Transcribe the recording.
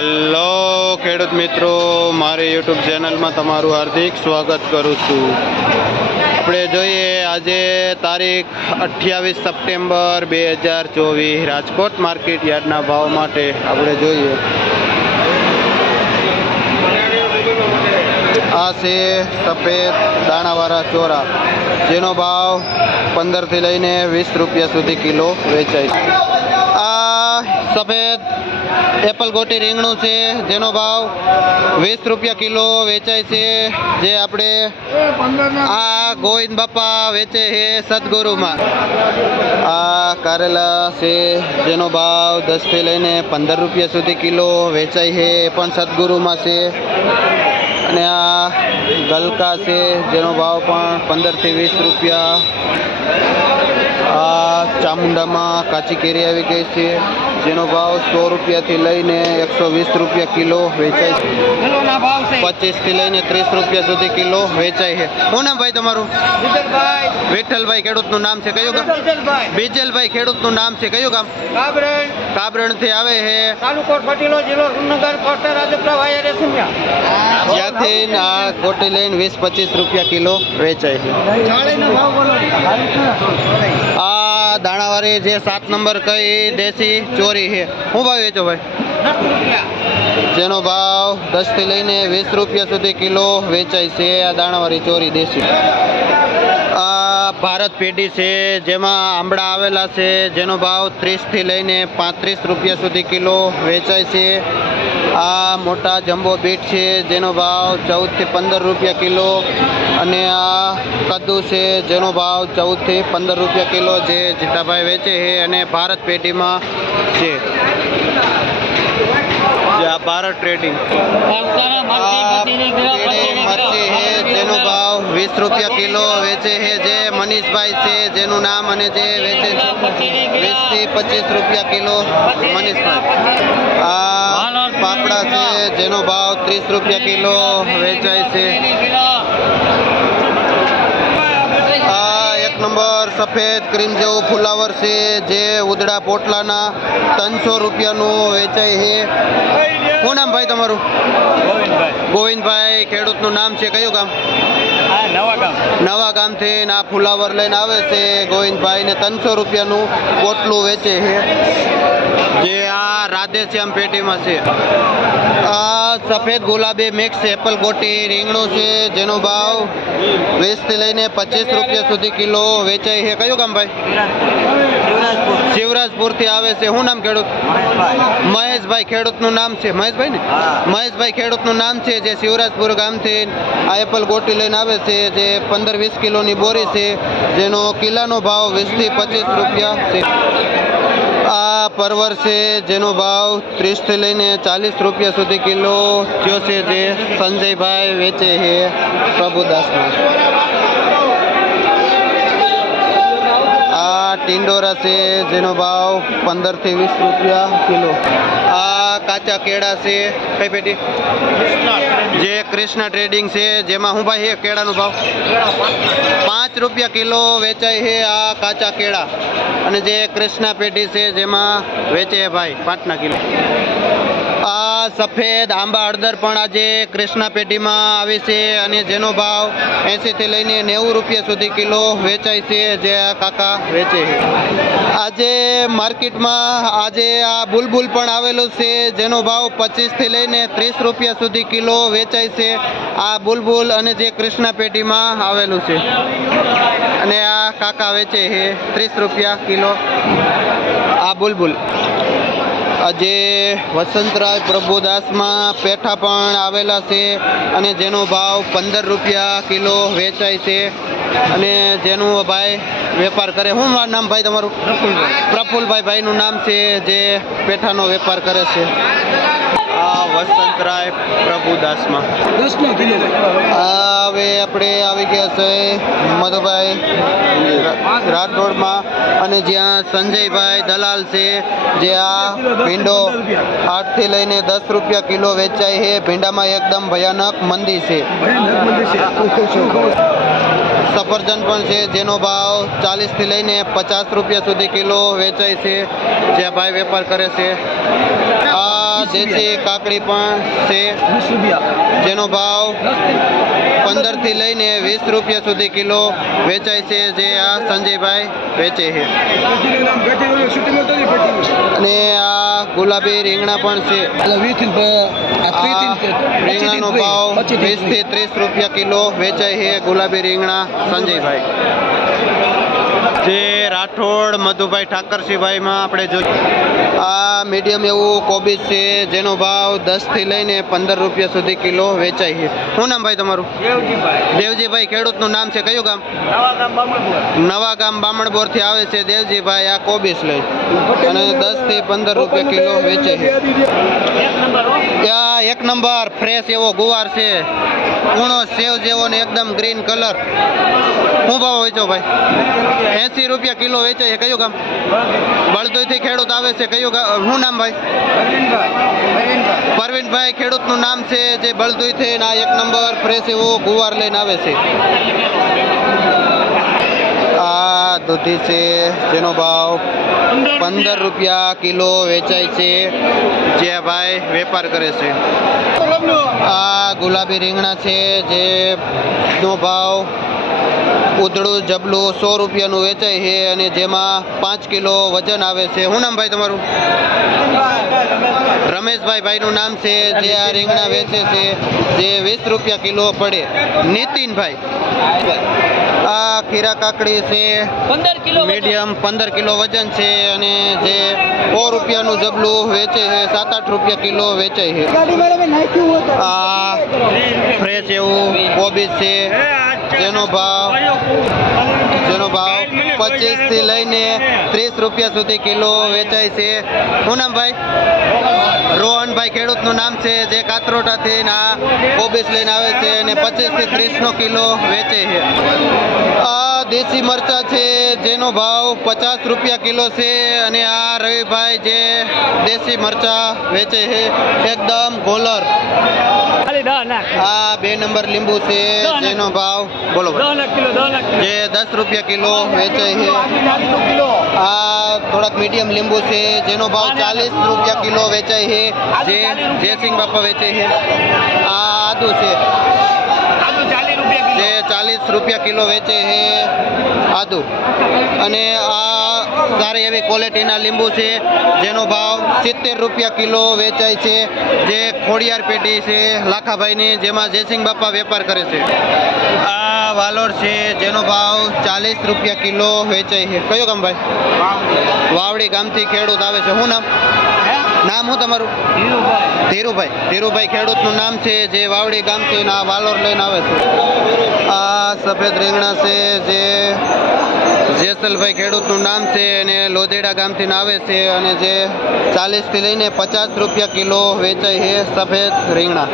Hello ખેડૂત મિત્રો, મારી યુટ્યુબ ચેનલમાં તમારું હાર્દિક સ્વાગત કરું છું। આપણે જોઈએ આજે તારીખ 28 સપ્ટેમ્બર 2024 રાજકોટ માર્કેટ યાર્ડના ભાવ માટે આપણે જોઈએ। આ છે સફેદ દાણાવાળા ચોરા, જેનો ભાવ 15 થી લઈને 20 રૂપિયા સુધી કિલો વેચાય છે। આ સફેદ એપલ ગોટી રીંગણું છે, જેનો ભાવ 20 રૂપિયા કિલો વેચાય છે। જે આપણે આ ગોવિંદ બાપા વેચે છે સદગુરુમાં। આ કારેલા છે, જેનો ભાવ 10 થી લઈને 15 રૂપિયા સુધી કિલો વેચાય છે, એ પણ સદગુરુમાં છે। અને આ ગલકા છે, જેનો ભાવ પણ 15 થી 20 રૂપિયા। આ ચામુંડામાં કાચી કેરી આવી ગઈ છે, જેનો ભાવ 100 રૂપિયાથી લઈને 120 રૂપિયા કિલો વેચાય છે। 25 થી લઈને 30 રૂપિયા સુધી કિલો વેચાય છે। શું નામ ભાઈ તમારું? વિઠ્ઠલભાઈ। ખેડૂતનું નામ છે કયું ગામ? બીજલભાઈ। ખેડૂતનું નામ છે કયું ગામ? કાબરણ થી આવે છે, જ્યાંથી આ ગોટી લઈને 20-25 રૂપિયા કિલો વેચાય છે। આ દાણાવાળી જે 7 નંબર કઈ દેશી ચોરી છે, શું ભાવ વેચો ભાઈ? જેનો ભાવ 10 થી લઈને 20 રૂપિયા સુધી કિલો વેચાય છે। આ દાણાવાળી ચોરી દેશી। આ ભારત પેઢી છે, જેમાં આંબળા આવેલા છે, જેનો ભાવ 30 થી લઈને 35 રૂપિયા સુધી કિલો વેચાય છે। આ મોટા જમ્બો બીટ છે, જેનો ભાવ 14 થી 15 રૂપિયા કિલો। અને આ કદ્દુ છે, જેનો ભાવ 14 થી 15 રૂપિયા કિલો જે જીતાભાઈ વેચે છે, અને ભારત પેઢીમાં છે। આ ભારત ટ્રેડિંગ મરચી છે, જેનો ભાવ 20 રૂપિયા કિલો વેચે છે, જે મનીષભાઈ છે જેનું નામ, અને જે વેચે છે 20 થી 25 રૂપિયા કિલો મનીષભાઈ। આ પાપડા છે, જેનો ભાવ 30 રૂપિયા કિલો વેચાય છે। આ 1 નંબર સફેદ ક્રીમ જેવું ફુલાવર છે, જે ઉદડા પોટલાના 300 રૂપિયાનું વેચાય છે। શું નામ ભાઈ તમારું? ગોવિંદભાઈ। ખેડૂતનું નામ છે કયું ગામ? નવા ગામથી આ ફુલાવર લઈને આવે છે ગોવિંદભાઈ, ને 300 રૂપિયાનું પોટલું વેચે છે, જે આ રાધેશ્યામ પેટીમાં છે। આ સફેદ ગુલાબી મિક્સ એપલ ગોટી રીંગણું છે, જેનો ભાવ 20 થી લઈને 25 રૂપિયા સુધી કિલો વેચાય છે। કયું ગામ ભાઈ? શિવરાજપુર થી આવે છે। શું નામ ખેડૂત? મહેશભાઈ। ખેડૂતનું નામ છે મહેશભાઈ ને? મહેશભાઈ ખેડૂતનું નામ છે, જે શિવરાજપુર ગામથી આ એપલ ગોટી લઈને આવે છે, જે 15-20 કિલોની બોરી છે, જેનો કિલ્લાનો ભાવ 20 થી 25 રૂપિયા છે। આ પરવર છે, જેનો ભાવ 30 થી લઈને 40 રૂપિયા સુધી કિલો થયો છે, જે સંજયભાઈ વેચે છે પ્રભુદાસમાં। આ ટિંડોરા છે, જેનો ભાવ 15 થી 20 રૂપિયા કિલો। આ કાચા કેળા છે, કઈ પેટી? જે કૃષ્ણા ટ્રેડિંગ છે, જેમાં હું ભાઈ કેળાનો ભાવ 5 રૂપિયા કિલો વેચાય છે આ કાચા કેળા, અને જે કૃષ્ણા પેઢી છે, જેમાં વેચે ભાઈ 5 કિલો। આ સફેદ આંબા હળદર પણ આજે કૃષ્ણા પેઢીમાં આવી છે, અને જેનો ભાવ 80 થી લઈને 90 રૂપિયા સુધી કિલો વેચાય છે, જે આ કાકા વેચે છે। આજે માર્કેટમાં આજે આ બુલબુલ પણ આવેલું છે, જેનો ભાવ 25 થી લઈને 30 રૂપિયા સુધી કિલો વેચાય છે। આ બુલબુલ અને જે કૃષ્ણા પેઢીમાં આવેલું છે, અને આ કાકા વેચે છે 30 રૂપિયા કિલો આ બુલબુલ। આજે વસંતરાય પ્રભુદાસમાં પેઠા પણ આવેલા છે, અને જેનો ભાવ 15 રૂપિયા કિલો વેચાય છે, અને જેનું ભાઈ વેપાર કરે। શું નામ ભાઈ તમારું? પ્રફુલભાઈ ભાઈનું નામ છે, જે પેઠાનો વેપાર કરે છે આ વસંતરાય પ્રભુદાસમાં। હવે આપણે આવી ગયા છે મધુભાઈ રાઠોડમાં, અને જ્યાં સંજયભાઈ દલાલ છે, જે આ ભીંડો 8 થી લઈને 10 રૂપિયા કિલો વેચાય છે। ભીંડામાં એકદમ ભયાનક મંદી છે। સફરજન પણ છે, જેનો ભાવ 40 થી લઈને 50 રૂપિયા સુધી કિલો વેચાય છે, જે ભાઈ વેપાર કરે છે। આ દેશી કાકડી પણ છે જેનો ભાવ 15 થી લઈને 20 રૂપિયા સુધી કિલો વેચાય છે, જે આ સંજયભાઈ વેચે છે. અને આ ગુલાબી રીંગણા પણ છે. રીંગણાનો ભાવ 20 થી 30 રૂપિયા કિલો વેચાય છે. ગુલાબી રીંગણા સંજયભાઈ. જે રાઠોડ મધુભાઈ ઠાકરસિંહભાઈમાં આપણે જોઈએ આ મીડિયમ એવું કોબીજ છે જેનો ભાવ 10 થી લઈને 15 રૂપિયા સુધી કિલો વેચાય છે. શું નામ ભાઈ તમારું? દેવજીભાઈ. ખેડૂતનું નામ છે કયું ગામ? નવા ગામ બામણબોર થી આવે છે દેવજીભાઈ આ કોબીજ લઈ અને 10 થી 15 રૂપિયા કિલો વેચે છે. ત્યાં 1 નંબર ફ્રેશ એવો ગુવાર છે, કૂણો સેવ જેવો ને એકદમ ગ્રીન કલર. શું ભાવ વેચો ભાઈ? 80 રૂપિયા કિલો વેચે છે. કયું ગામ? બળદોઈ થી ખેડૂત આવે છે. કયું ગામ? શું નામ ભાઈ? પરવીનભાઈ. ખેડૂતનું નામ છે જે બળદોઈ થી આ 1 નંબર ફ્રેશ એવો ગુવાર લઈને આવે છે. આ દૂધી છે જેનો ભાવ 15 રૂપિયા કિલો વેચાય છે, જે ભાઈ વેપાર કરે છે. આ ગુલાબી રીંગણા છે જેનો ભાવ ઉધડું જબલું 100 રૂપિયાનું વેચાય છે અને જેમાં 5 કિલો વજન આવે છે. શું નામ ભાઈ તમારું? રમેશભાઈ. ભાઈનું નામ છે જે આ રીંગણા વેચે છે, જે 20 રૂપિયા કિલો પડે. નીતિનભાઈ. આ ખીરા કાકડી છે મીડિયમ 15 કિલો વજન છે અને જે 100 રૂપિયાનું જબલું વેચે છે, 7-8 રૂપિયા કિલો વેચાય છે. આ ફ્રેશ એવું કોબીજ છે જેનો ભાવ 25 થી લઈને 30 રૂપિયા સુધી કિલો વેચાય છે. શું નામ ભાઈ? રોહનભાઈ. ખેડૂતનું નામ છે જે કાતરોટાથી આ કોબીજ લઈને આવે છે અને 25 થી 30 કિલો વેચે છે. આ દેશી મરચા છે જેનો ભાવ 50 રૂપિયા કિલો છે અને આ રવિભાઈ જે દેશી મરચા વેચે છે એકદમ ગોલર. આ 2 નંબર લીંબુ છે જેનો ભાવ બોલો જે 10 રૂપિયા કિલો વેચાય છે. આ થોડાક મીડિયમ લીંબુ છે જેનો ભાવ 40 રૂપિયા કિલો વેચાય છે, જે જયસિંહ બાપા વેચે છે. આ આદુ છે જે 40 રૂપિયા કિલો વેચે છે આદુ. અને આ સારી એવી ક્વોલિટીના લીંબુ છે જેનો ભાવ 70 રૂપિયા કિલો વેચાય છે, જે ખોડિયાર પેઢી છે લાખાભાઈની, જેમાં જયસિંહ બાપા વેપાર કરે છે. આ વાલોર છે જેનો ભાવ 40 રૂપિયા કિલો વેચાય છે. કયો ગામ ભાઈ? વાવડી ગામથી ખેડૂત આવે છે. શું નામ? શું તમારું? ધીરુભાઈ. ધીરુભાઈ ખેડૂતનું નામ છે જે વાવડી ગામથી આ વાલોર લઈને આવે છે. આ સફેદ રીંગણા છે જે જેસલભાઈ ખેડૂતનું નામ છે અને લોધેડા ગામથી આવે છે અને જે 40 થી લઈને 50 રૂપિયા કિલો વેચાય છે સફેદ રીંગણા.